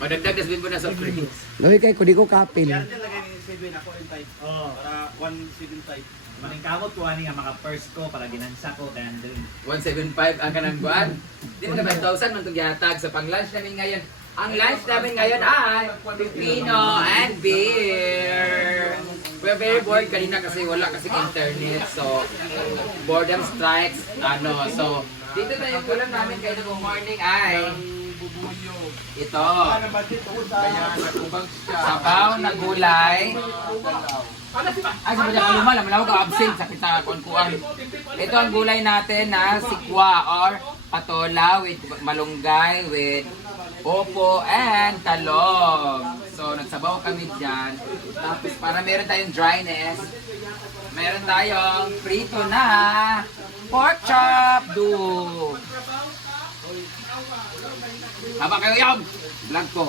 Madagdag na sabihin mo na sa drinks. Lawi kay ko di ko kapin. Kaya dyan lagay ni 7 ako yung type. Para 1.7 type. Maning kamot ko ani nga maka first ko para ginansa ko kaya nandun. 175 ang kanang buwan. Di mo ka 5,000 man itong gihatag sa pang-lunch namin ngayon. Ang lunch namin ngayon ay pipino and beer. We're very bored kanina kasi wala kasi internet. So, boredom strikes. So, dito na yung ulam namin kayo ng morning ay ito. Sabaw na gulay. Ay, sa mga kaluma, laman ako absent sa kita kuan-kuan. Ito ang gulay natin na sikwa or patola with malunggay, with opo and talong. So, nagsabaw kami dyan. Tapos, para meron tayong dryness, meron tayong prito na pork chop. Haba kayo yung vlog ko.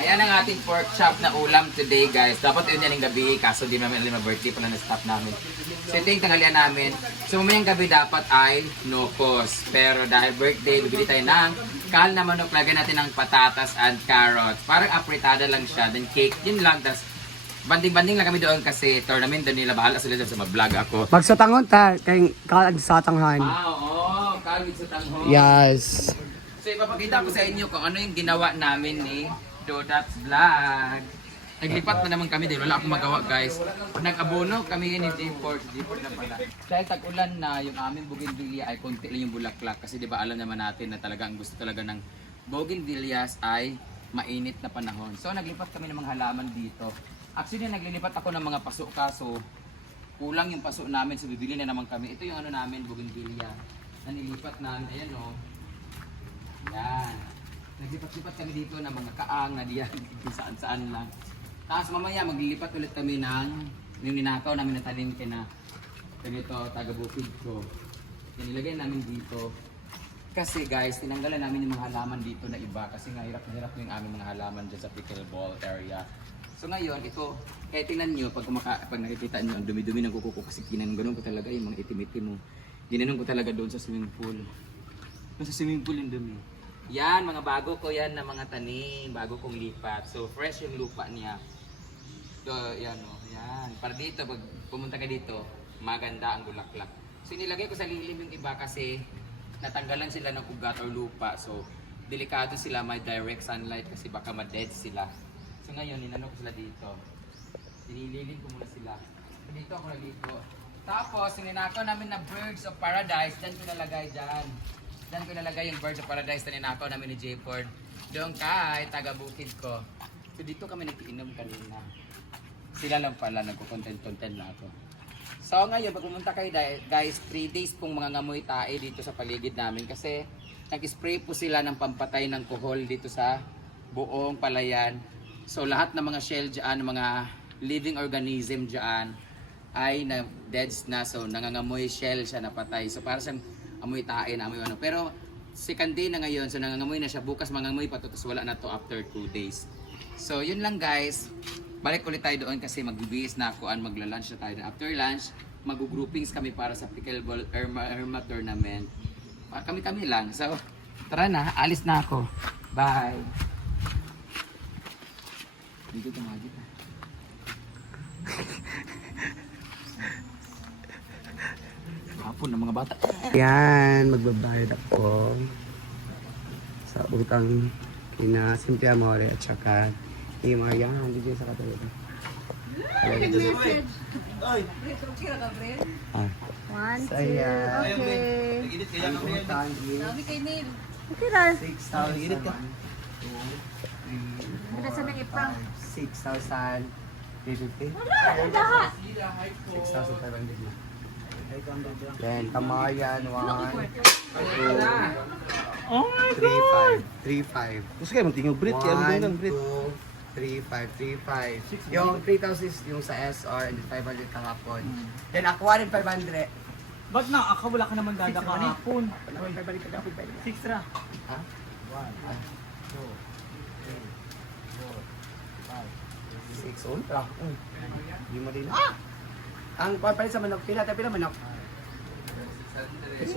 Ayan ang ating pork chop na ulam today, guys. Dapat yun yan yung gabi, kaso di namin alam na birthday pala na-stop namin. So ito yung tanghalian namin. So mamayang gabi dapat ay no cost. Pero dahil birthday, bibili tayo ng kal na manok. Lagyan natin ng patatas and carrots. Parang apritada lang siya. Then cake, yun lang. Tapos banding-banding lang kami doon kasi tournament doon nila. Bahala sila doon sa mag-vlog ako. Magsutangon ta kay kaad sa tanghan. Oo. Kal with sutanghon. Yes. So ipapakita ko sa inyo kung ano yung ginawa namin ni Dodats Vlog. Naglipat na naman kami dahil wala akong magawa, guys. Nag-abono kami ni J4 na pala. Dahil tag-ulan na yung aming bougainvillea ay konti lang yung bulaklak kasi 'di ba alam naman natin na talagang gusto talaga ng bougainvilleas ay mainit na panahon. So naglipat kami ng mga halaman dito. Actually naglilipat ako ng mga paso kaso kulang yung paso namin so bibili na naman kami. Ito yung ano namin bougainvillea. Nanilipat namin ayan oh. Yan. Naglipat-lipat kami dito ng mga kaang na diyan kung saan-saan lang. Tapos mamaya maglilipat ulit kami ng yung ninakaw namin na tanim kina ganito taga-bukid ko. Inilagay namin dito. Kasi guys, tinanggalan namin yung mga halaman dito na iba kasi nga hirap na hirap yung aming mga halaman dyan sa pickleball area. So ngayon, ito, kaya tingnan nyo, pag nakikita nyo, ang dumi-dumi ng kuko ko kasi ginanong ko talaga yung mga itim-itim mo. Ginanong ko talaga doon sa swimming pool. Nasa swimming pool yung dumi. Yan, mga bago ko yan na mga tanim, bago kong lipat. So, fresh yung lupa niya. So, yan o, yan. Para dito, pag pumunta ka dito, maganda ang bulaklak. So, nilagay ko sa lilim yung iba kasi natanggalan sila ng ugat or lupa. So, delikado sila, may direct sunlight kasi baka ma-dead sila. So, ngayon, ninano ko sila dito. Dinililim ko muna sila. So, dito ako nalito. Tapos, yung ninakaw namin na birds of paradise, dyan ko nalagay dyan. Diyan ko nalagay yung Birds of Paradise na ninakaw namin ni J. Ford. Doon kay taga-bukid ko. So dito kami nag-iinom kanina. Sila lang pala, nagko-content-content na ako. So ngayon, pag pumunta kayo guys, 3 days pong mga ngamoy tae dito sa paligid namin. Kasi nag-spray po sila ng pampatay ng kuhol dito sa buong palayan. So lahat ng mga shell dyan, mga living organism dyan, ay na-deads na. So nangangamoy shell siya napatay. So para siyang amoy tae na amoy ano. Pero second day na ngayon, so nangangamoy na siya. Bukas mangangamoy pa to, tapos wala na to after 2 days. So yun lang guys. Balik ulit tayo doon kasi magbibihis na ako, magla-lunch na tayo. After lunch, mag-groupings kami para sa pickleball Irma tournament. Kami-kami lang. So tara na, alis na ako. Bye! Dito tumagit ha. Hapon ng mga bata. Yan, magbabayad ako sa utang kina Cynthia More at saka ni Marian. Hindi sa katulad. One, two, Saya. okay. Nag-edit kaya kami yan. Sabi kay Neil. Okay lang. 6,000. Ano sa nang ipang? 6,000. 350. Ang lahat. 6,500 na. Then, Kamayan, 1, 2, Oh my 3,500. 3,500. Gusto kayo magtingog Brit, kaya mo lang Brit. 3,500. Yung 3,000 is yung sa SR and 500 kahapon. Then, Aqua rin 500. Ba't na? Ako wala ka naman dada kahapon. 500 kahapon. 6 ra. Ha? 6 ultra. Hindi mo din. Ang papalit sa manok, pila manok.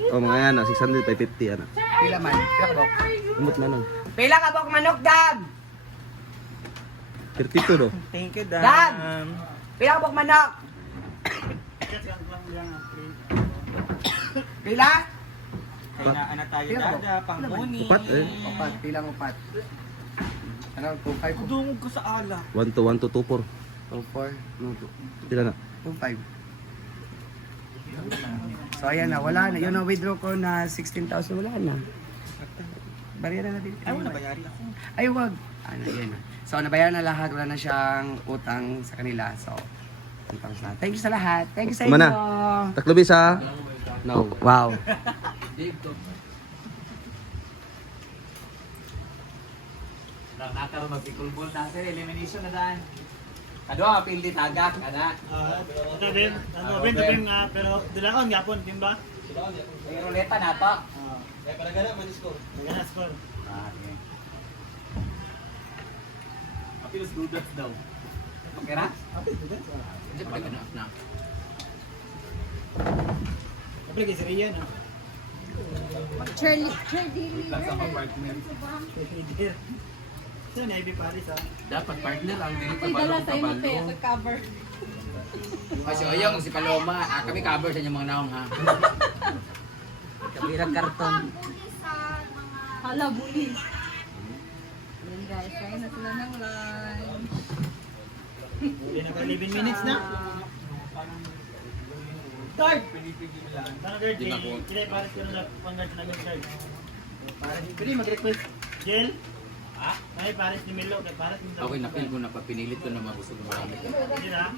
Oh mga yan, 600 by 50 yan. Pila man. Pila ka ba? Umot na lang. Pila ka bok manok, Dam? 32 no? Thank you, Dan! Pila ka bok manok? Pila? Kailangan na tayo dada, pang buni. Upat eh. Upat, pilang upat. Ano, 2.5? Kudungog ko sa ala. 1 to 24. 2.4? No, Pila na? 2.5. So ayan na, wala na. Yun ang withdraw ko na 16,000, wala na. Bayaran na din. Ay, wala bayari ako. Ay, wag. Ano, yan na. So, nabayaran na lahat. Wala na siyang utang sa kanila. So, utang sa thank you sa lahat. Thank you sa inyo. Mana? Taklobis ha? No. Wow. Nakaroon mag-pickle na sir, elimination na daan. Kadwa, pildi tagak, kada. Ito din, ano, Ben, din nga, pero dilaon nga po, din ba? May ruleta na to. Nagana score. Okay. Apilos dudas daw. Okay ra? Hindi pa ganap na. Kapag kasi riyan, ah. Charlie. So, Navy Paris, ah. Dapat partner ang dili pa Uy, dala balong sa'yo mate. kabalo. Ako cover. Kasi oyong si Paloma, kami cover sa inyong mga naong ha. Kabirang karton. Hala, buli. Ayan guys, kain na sila ng lunch. Hindi na ka 11 minutes na. Start! Parang girl, Di ba po? Kilay Paris ko na pang-guard na start. Paris, pwede mag-request. Jel? Ha? Ay, Paris ni Melo. Paris ni Okay, napil ko na pa, pinilit ko na mabusog ng marami. Hindi na.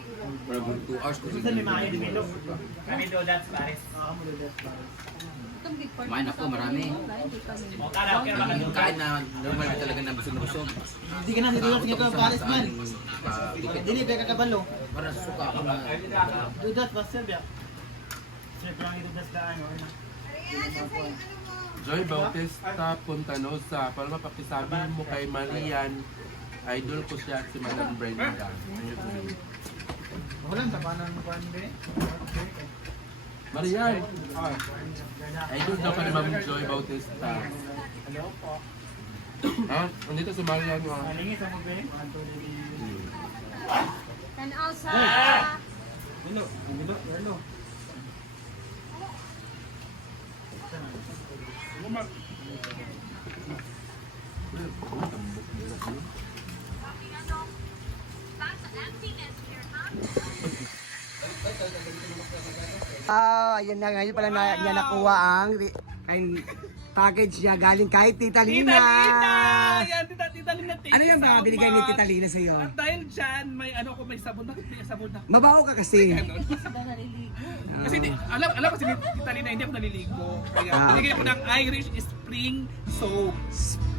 Pero 2 hours ko Gusto ni Maya ni Melo. Kami donuts, Paris. Oo, mo doon. Paris. Itong big part. Kumain ako, marami. O, kada, okay ra ba? Yung kain na normal na talaga na busog na busog. Hindi ka na nilulot nga ito, Paris man. Dili, beka kabalo. Para suka ako na. Dudat, basta biya. Siyempre lang idudas na ano. Joy Bautista Puntanosa, para mapakisabi mo kay Marian, idol ko siya at si Madam Brenda. Walang tapanan mo pa hindi. Marian! Idol daw ka ni Ma'am Joy Bautista. Hello po. Ha? Andito si Marian nga. Malingis ako ba? Tanaw sa... Hello. Hello. Hello. Ayan na, ngayon pala na, niya nakuha ang package niya galing kay Tita Lina. Yan, Tita Lina, thank Ano you yung so mga binigay ni much. Tita Lina sa'yo? At dahil dyan, may ano ko, may sabon. Bakit may sabon na? Mabaho ka kasi. Sila naliligo. Kasi alam ko si Tita Lina, hindi ako naliligo. Kaya binigay ako ng Irish Spring Soap.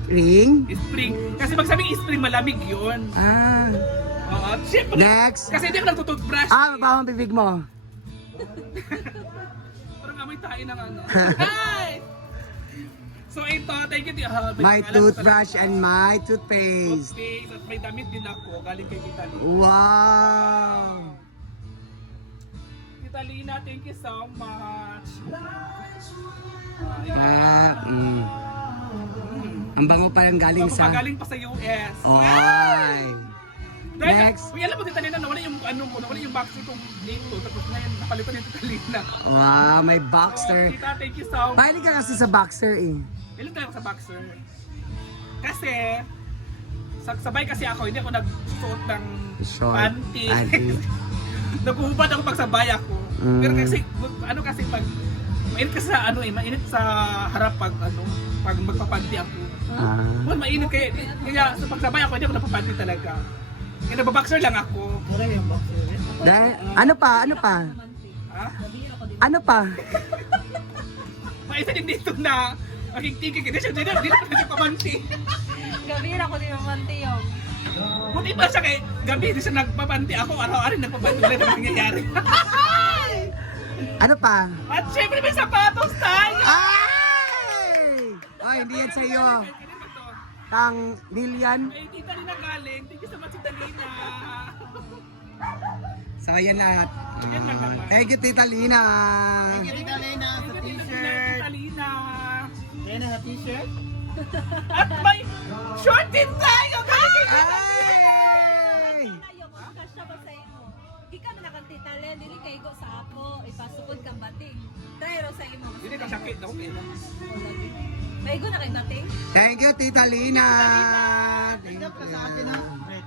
Ring? Spring. Kasi magsabing spring, malamig yun. Ah. Oo. Siyempre, Next. kasi hindi ako nagtututbrush. Mabaho ang bibig mo. Parang amoy tayo ng ano. Hi! So ito, thank you. My toothbrush and my toothpaste. Toothpaste. At may damit din ako, galing kay Tita Lina. Wow! Tita Lina, thank you so much. Ang bango pa yung galing Ako sa... galing pa sa US. Oy! Dahil, Next. Uy, alam mo, Tita Lina, nawala yung ano ko, nawala yung boxer kong dito. Tapos ngayon, napalitan yung Tita Lina. Wow, may So, boxer. Tita, thank you so much. Mahilig ka kasi sa boxer eh. Ilan tayo sa boxer? Kasi, sabay kasi ako, hindi ako nagsuot ng Short. panty. Panty. Naguhubad ako pag sabay ako. Pero kasi, ano kasi pag, mainit kasi sa ano eh, mainit sa harap pag ano, pag magpapanty ako. Well, mainit kaya sa pagsabay ako, hindi ako napapanty talaga. Kaya nababoxer lang ako. Mura yung box yun. Dahil, ano pa? Ha? Ano pa? Maisa din dito na, aking tigil, hindi na siya papanty. Gabi na ako din mamanti yung. Buti pa siya kay gabi, hindi siya nagpapanty. Ako araw-araw nagpapanty ulit ang nangyayari. Ano pa? At syempre may sapatos tayo! Ay! Ay, hindi yan sa'yo. Tang Lilian. Ay, Tita Lina galing. Thank you so much, Tita Lina. So, ayan lahat. Yan lang naman. Thank you, Tita Lina. Tita Lena sa Thank you, t-shirt. Tita Lina. Lena sa t-shirt. At may short din tayo! Ay! Ayaw mo, kasya ba sa imo? Ikaw na nakantitali, dili kay go sa apo, ipasukod kang bating. Try ro sa imo. Hindi ka sakit na okay lang. May go na kay bating? Thank you, Tita Lina! Thank Thank you sa akin ha. you. Wait.